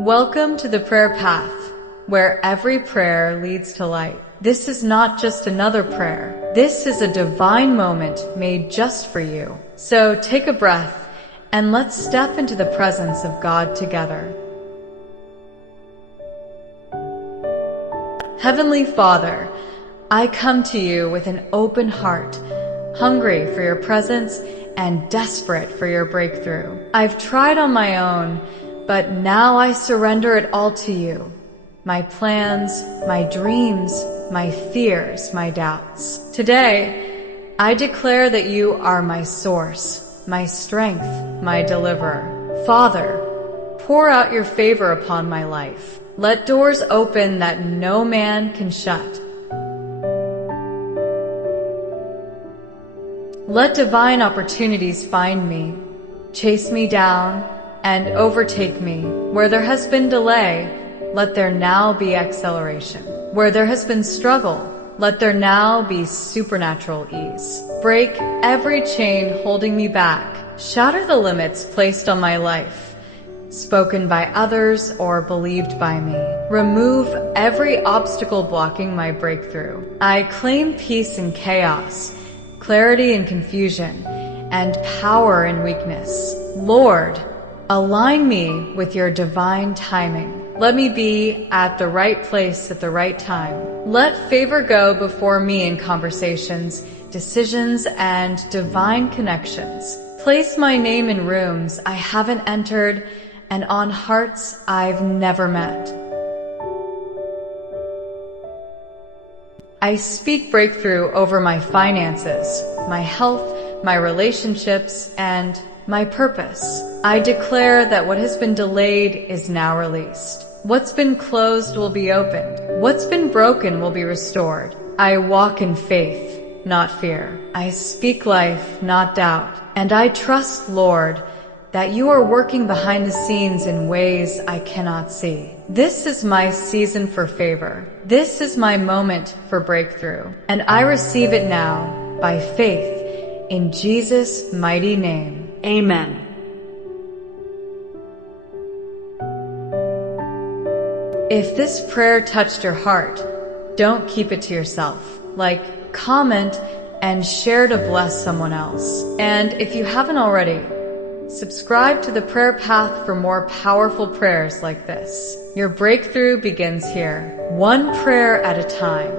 Welcome to the prayer path, where every prayer leads to light. This is not just another prayer. This is a divine moment made just for you. So take a breath and let's step into the presence of God together. Heavenly Father, I come to you with an open heart, hungry for your presence and desperate for your breakthrough. I've tried on my own, but now I surrender it all to you. My plans, my dreams, my fears, my doubts. Today, I declare that you are my source, my strength, my deliverer. Father, pour out your favor upon my life. Let doors open that no man can shut. Let divine opportunities find me, chase me down, and overtake me. Where there has been delay, let there now be acceleration. Where there has been struggle, let there now be supernatural ease. Break every chain holding me back. Shatter the limits placed on my life, spoken by others or believed by me. Remove every obstacle blocking my breakthrough. I claim peace in chaos, clarity in confusion, and power in weakness. Lord, align me with your divine timing. Let me be at the right place at the right time. Let favor go before me in conversations, decisions, and divine connections. Place my name in rooms I haven't entered and on hearts I've never met. I speak breakthrough over my finances, my health, my relationships, and my purpose. I declare that what has been delayed is now released. What's been closed will be opened. What's been broken will be restored. I walk in faith, not fear. I speak life, not doubt. And I trust, Lord, that you are working behind the scenes in ways I cannot see. This is my season for favor. This is my moment for breakthrough. And I receive it now by faith in Jesus' mighty name. Amen. If this prayer touched your heart, don't keep it to yourself. Like, comment, and share to bless someone else. And if you haven't already, subscribe to the Prayer Path for more powerful prayers like this. Your breakthrough begins here, one prayer at a time.